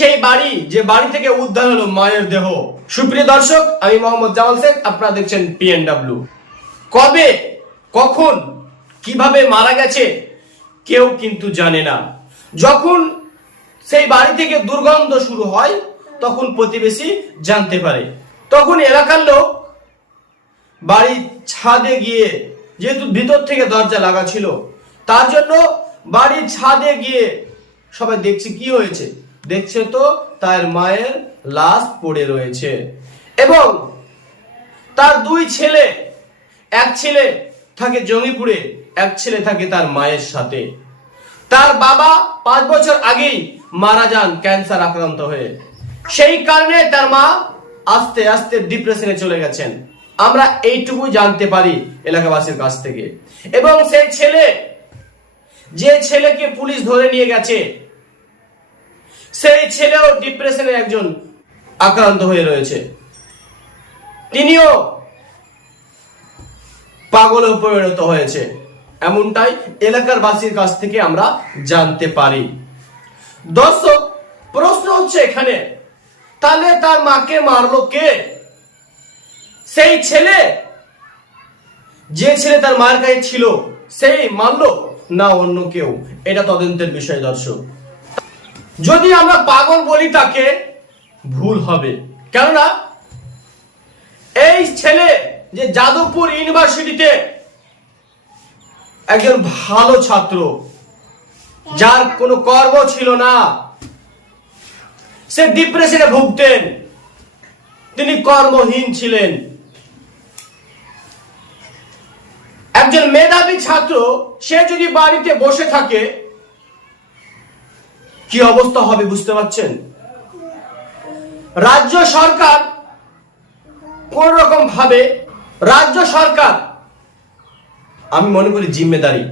সেই বাড়ি, যে বাড়ি থেকে উদ্ধার হলো মায়ের দেহ। সুপ্রিয় দর্শক, আমি মোহাম্মদ জামাল শেখ, আপনারা দেখছেন পিএনডব্লিউ কবে, কখন, কীভাবে মারা গেছে, কেউ কিন্তু জানে না। যখন সেই বাড়ি থেকে দুর্গন্ধ শুরু হয়, তখন প্রতিবেশী জানতে পারে। তখন এলাকার লোক বাড়ির ছাদে গিয়ে, যেহেতু ভিতর থেকে দরজা লাগা ছিল, তার জন্য বাড়ির ছাদে গিয়ে সবাই দেখছে কি হয়েছে। দেখছে তো তার মায়ের লাশ পড়ে রয়েছে। এবং তার দুই ছেলে, এক ছেলে থাকে জঙ্গিপুরে, এক ছেলে থাকে তার মায়ের সাথে। তার বাবা পাঁচ বছর আগেই মারা যান ক্যান্সার আক্রান্ত হয়ে। সেই কারণে তার মা আস্তে আস্তে ডিপ্রেশনে চলে গেছেন। আমরা এইটুকু জানতে পারি এলাকাবাসীর কাছ থেকে। এবং সেই ছেলে, যে ছেলেকে পুলিশ ধরে নিয়ে গেছে সেই ছেলেও ডিপ্রেশনে একজন আক্রান্ত হয়ে রয়েছে। তিনিও পাগলে পরিণত হয়েছে। এমনটাই এলাকার বাসীর কাছ থেকে আমরা জানতে পারি। দর্শক, প্রশ্ন হচ্ছে এখানে, তাহলে তার মাকে মারলো কে? সেই ছেলে, যে ছেলে তার মার কাছে ছিল, সেই মারলো না অন্য কেউ? এটা তদন্তের বিষয়, দর্শক। যদি আমরা পাগল বলি তাকে ভুল হবে। কেননা, এই ছেলে যে যাদবপুর ইউনিভার্সিটিতে একজন ভালো ছাত্র, যার কোনো কর্ম ছিল না, সে ডিপ্রেশনে ভুগতেন। তিনি কর্মহীন ছিলেন। একজন মেধাবী ছাত্র, সে যদি বাড়িতে বসে থাকে কি অবস্থা হবে বুঝতে পারছেন? রাজ্য সরকার কোন রকম ভাবে রাজ্য সরকার, আমি মনে করি জিম্মেদারি,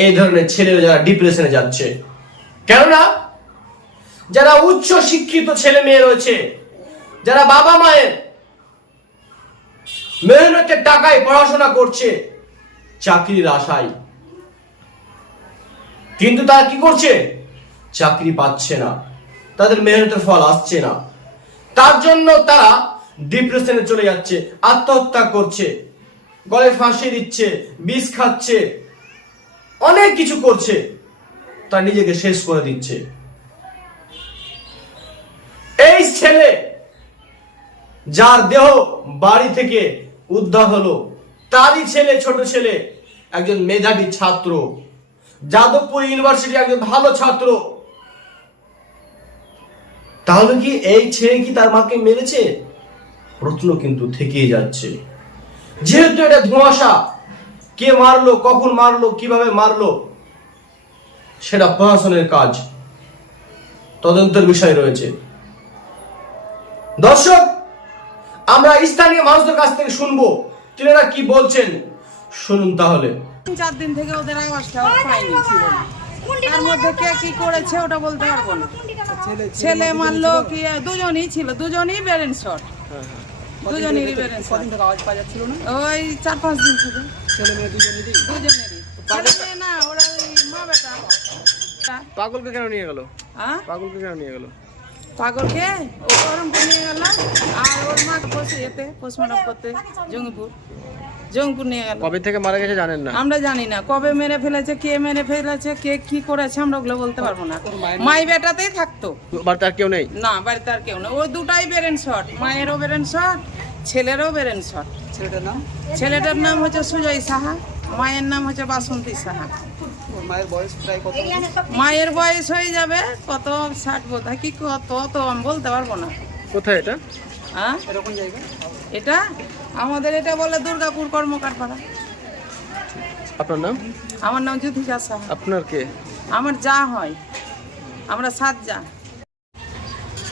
এই ধরনের ছেলেরা যারা ডিপ্রেশনে যাচ্ছে। কেননা, যারা উচ্চ শিক্ষিত ছেলে মেয়ে রয়েছে, যারা বাবা মায়ের মেহনতের টাকায় পড়াশোনা করছে, চাকরির আশায়। কিন্তু তারা কি করছে? চাকরি পাচ্ছে না। তাদের মেহনতের ফল আসছে না। তার জন্য তারা ডিপ্রেশনে চলে যাচ্ছে, আত্মহত্যা করছে গলে ফাঁসি দিচ্ছে, বিষ খাচ্ছে, অনেক কিছু করছে। তার নিজেকে শেষ করে দিচ্ছে। এই ছেলে যার দেহ বাড়ি থেকে উদ্ধার হলো, তারই ছেলে, ছোট ছেলে, একজন মেধাবী ছাত্র। যাদবপুর ইউনিভার্সিটি একজন ভালো ছাত্র। তাহলে কি এই ছেলে কি তার মাকে মেরেছে? প্রশ্ন কিন্তু থেকেই যাচ্ছে। যেহেতু এটা ধোঁয়াশা, কে মারলো, কখন মারলো, কীভাবে মারলো, সেটা প্রশাসনের কাজ। তদন্তের বিষয় রয়েছে। দর্শক, আমরা স্থানীয় মানুষদের কাছ থেকে শুনব। তিনারা কি বলছেন? শুনুন তাহলে। চার দিন থেকে ওদের আওয়াজটা তার মধ্যে কে কি করেছে ওটা বলতে পারব না। ছেলে মারলো কি দুজনই ছিল দুজনই ব্যারেন শট দুজনেরই ব্যারেন শট কদিন থেকে আওয়াজ পাওয়া যাচ্ছিল না? ওই চার পাঁচ দিন থেকে। ছেলে মেয়ে দুজনেরই? ছেলে না ওরা মা বেটা। পাগলকে কেন নিয়ে গেল? হ্যাঁ? পাগলকে কেন নিয়ে গেল? পাগলকে নিয়ে গেল আর ওর মাকে যেতে পোস্টমর্টম করতে জঙ্গিপুর। জঙ্গিপুর নিয়ে গেল। কবে থেকে মারা গেছে জানেন না? আমরা জানি না। কবে মেরে ফেলেছে কে মেরে ফেলেছে কে কি করেছে আমরা ওগুলো বলতে পারব না। মাই বেটাতেই থাকতো। বাড়িতে আর কেউ নেই? না বাড়িতে আর কেউ না ও দুটাই বেরেন শট। মায়েরও বেরেন শট ছেলেরও বেরেন শট। ছেলেটার নাম? ছেলেটার নাম হচ্ছে সুজয় সাহা মায়ের নাম হচ্ছে বাসন্তী সাহা। মায়ের বয়স কত? মায়ের বয়স হয়ে যাবে কত? ষাট বোধ কি কত? তো আমি বলতে পারব না। কোথায় এটা? হ্যাঁ এরকম জায়গা? এটা? আমাদের এটা বলে দুর্গাপুর কর্মকার পাড়া আপনার নাম? আমার নাম যুথিকা সাহা। আপনার কে? আমার যা হয় আমরা সাত যা।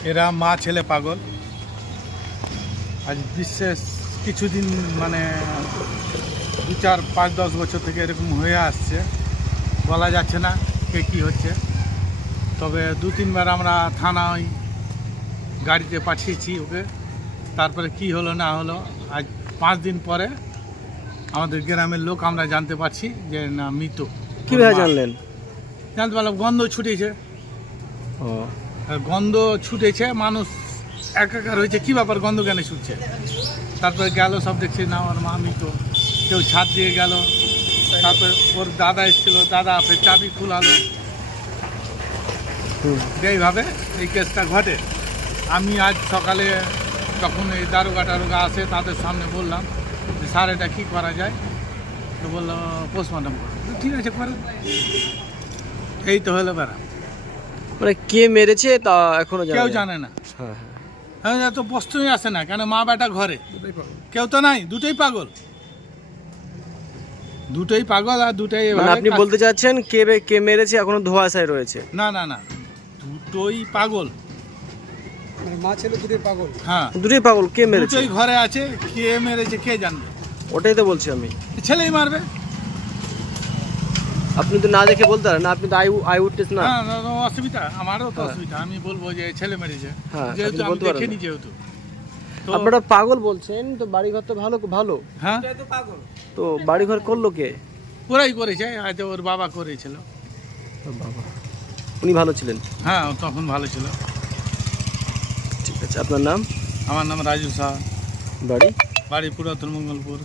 এরা মা ছেলে পাগল। আজ বিশেষ কিছুদিন মানে দু চার পাঁচ দশ বছর থেকে এরকম হয়ে আসছে। বলা যাচ্ছে না কে কী হচ্ছে। তবে দু তিনবার আমরা থানায় গাড়িতে পাঠিয়েছি ওকে। তারপরে কি হলো না হলো আজ পাঁচ দিন পরে আমাদের গ্রামের লোক আমরা জানতে পারছি যে না মৃত কীভাবে। জানলেন? জানতে পারলাম গন্ধ ছুটেছে। ও। গন্ধ ছুটেছে মানুষ একাকার হয়েছে কি ব্যাপার গন্ধ কেন ছুটছে? তারপরে গেল সব দেখছি না আমার মা মৃত কেউ ছাদ দিয়ে গেল। তারপরে ওর দাদা এসেছিল দাদা ফের চাবি খুলালো। এইভাবে এই কেসটা ঘটে। আমি আজ সকালে যখন এই দারোগা টারোগা আসে তাদের সামনে বললাম যে স্যার এটা কী করা যায়? তো বলল পোস্টমর্টম করো। তো ঠিক আছে করেন এই তো হলো বেড়া মানে কে মেরেছে তা এখনও কেউ জানে না। হ্যাঁ হ্যাঁ। হ্যাঁ এত প্রশ্নই আসে না কেন মা বেটা ঘরে? কেউ তো নাই দুটোই পাগল। দুটোই পাগল আর দুটোই মানে আপনি বলতে চাচ্ছেন কে বে- কে মেরেছে এখনও ধোয়াশায় রয়েছে? না না না দুটোই পাগল। মা ছেলে দুটোই পাগল। হ্যাঁ। দুটোই পাগল কে মেরেছে? দুটোই ঘরে আছে কে মেরেছে কে জানবে? ওটাই তো বলছি আমি। ছেলেই মারবে। আপনি তো না দেখে বলতে পারেন না আপনি তো আই আই উঠতেছ না। হ্যাঁ না, না, অসুবিধা আমারও তো হ্যাঁ। অসুবিধা আমি বলব যে ছেলে মেরেছে। হ্যাঁ, যেহেতু আমি দেখিনি যেহেতু। তো আপনারা পাগল বলছেন তো বাড়িঘর তো ভালো ভালো। হ্যাঁ? তো বাড়িঘর করল কে? ওরাই করেছে হয়তো ওর বাবা করেছিল। বাবা। উনি ভালো ছিলেন? হ্যাঁ তখন ভালো ছিল। আপনার নাম? আমার নাম রাজু শাহ বাড়ি? বাড়ি পুরাতন মঙ্গলপুর।